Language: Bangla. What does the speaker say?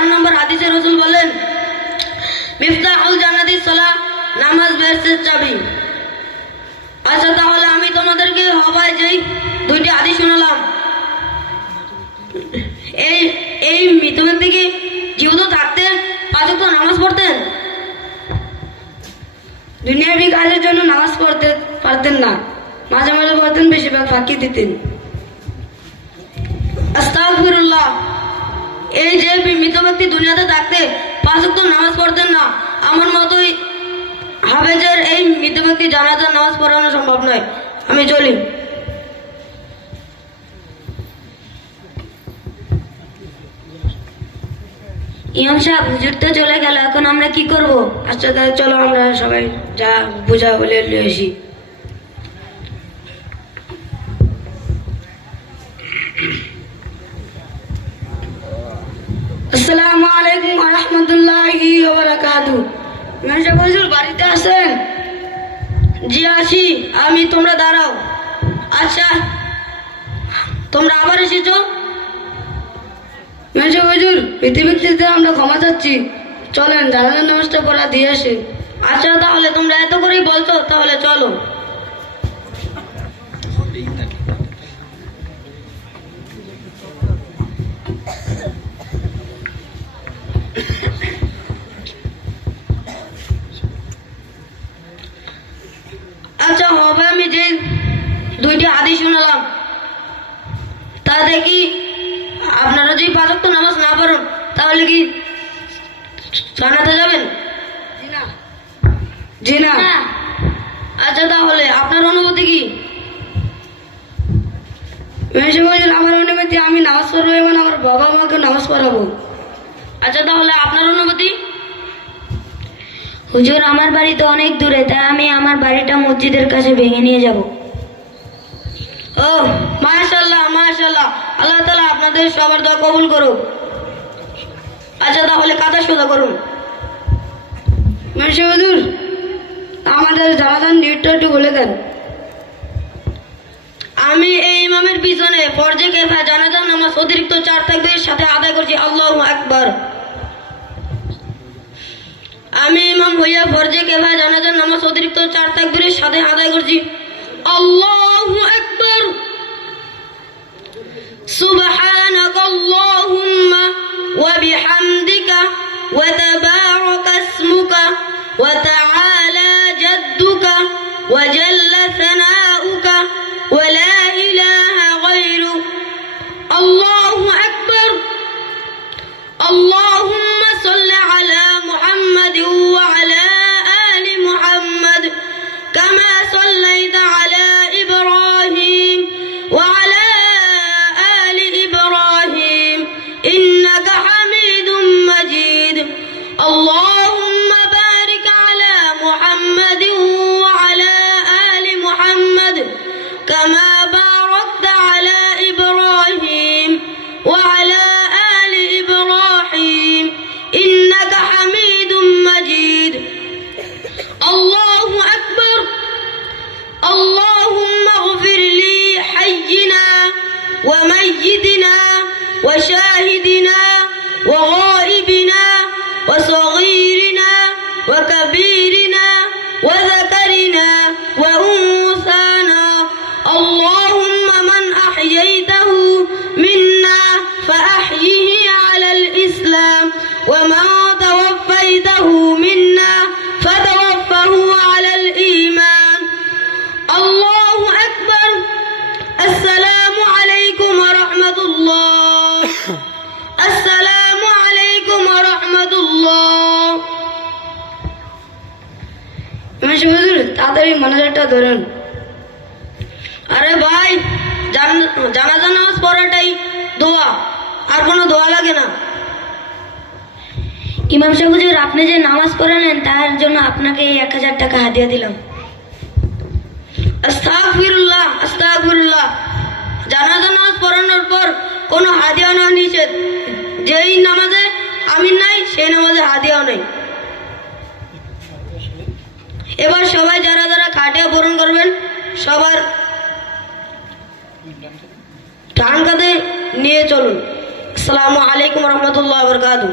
চার নম্বর হাদিসে রসুল বলেন নামাজ চাবি। আচ্ছা তাহলে আমি তোমাদেরকে হবায় যেই দুইটি এই এই জীবিত থাকতে পাঁচ ওয়াক্ত নামাজ পড়তেন। দুনিয়াবি কাজের জন্য নামাজ পড়তে পারতেন না। মাঝে মাঝে পড়তেন, বেশিরভাগ ফাঁকি দিতেন। এই যে মৃত ব্যক্তি দুনিয়াতে থাকতে পাঁচ ওয়াক্ত নামাজ পড়তেন না আমার মতোই হাফেজের এই মৃত ব্যক্তি জানাজার নামাজ পড়ানো সম্ভব নয়। আমি চলি। ইমাম সাহেব, হুজুর তো চলে গেল, এখন আমরা কি করব? আচ্ছা তাহলে চলো আমরা সবাই যা বোঝা বলে আসি। আসসালামু আলাইকুম রাহমাতুল্লাহি সাহেব হুজুর বাড়িতে আছেন? জি আসি আমি, তোমরা দাঁড়াও। আচ্ছা তোমরা আবার এসেছ? মেজো পৃথিবীর থেকে আমরা ক্ষমা চাচ্ছি। চলেন জানাজার নামাজটা পড়া দিয়ে আসি। আচ্ছা তাহলে তোমরা এত করেই বলছো, তাহলে চলো। দুইটি হাদিস শোনালাম। তা দেখি আপনারা যদি পাঁচ ওয়াক্ত নামাজ না পড়েন তাহলে কি জানাতে যাবেন? জি না আচ্ছা তাহলে আপনার অনুভূতি কি? মেসে বলছেন আমার অনুভূতি আমি নামাজ পড়ব এবং আমার বাবা মাকে নামাজ পড়াবো। আচ্ছা তাহলে আপনার অনুভূতি? হুজুর আমার বাড়ি তো অনেক দূরে তাই আমি আমার বাড়িটা মসজিদের কাছে ভেঙে নিয়ে যাব। ও মাশাল্লাহ মাশাল্লাহ আল্লাহ তালা আপনাদের সবার দোয়া কবুল করুক। আচ্ছা তাহলে কাতা সোজা করুন। মাসি হুজুর আমাদের জানাজান নিয়তটা একটু বলে দেন। আমি এই ইমামের পিছনে ফরজে কেফা জানাজান নামাজ অতিরিক্ত চার তাকবীরের সাথে আদায় করছি আল্লাহু আকবার। আমি ইমাম হইয়া ফরজে কেফা জানাজান নামাজ অতিরিক্ত চার তাকবীরের সাথে আদায় করছি আল্লাহু وتبارك اسمك وتعالى اللهم তাড়াতাড়ি মনোযোগটা ধরুন। আরে ভাই জান- জানাজা নামাজ পড়াটাই দোয়া আর কোনো দোয়া লাগে না। ইমাম সাহেব হুজুর আপনি যে নামাজ পড়ালেন তার জন্য আপনাকে এক হাজার টাকা হাদিয়া দিলাম। আস্তাগফিরুল্লাহ আস্তাগফিরুল্লাহ। জানাজা নামাজ পড়ানোর পর কোনো হাদিয়া নিষেধ। যেই নামাজে আমিন নাই সেই নামাজে হাদিয়াও নেই। এবার সবাই যারা যারা খাটে পূরণ করবেন, সবার ডান নিয়ে চলুন। আসসালামু আলাইকুম রহমতুল্লাহ বরকাতু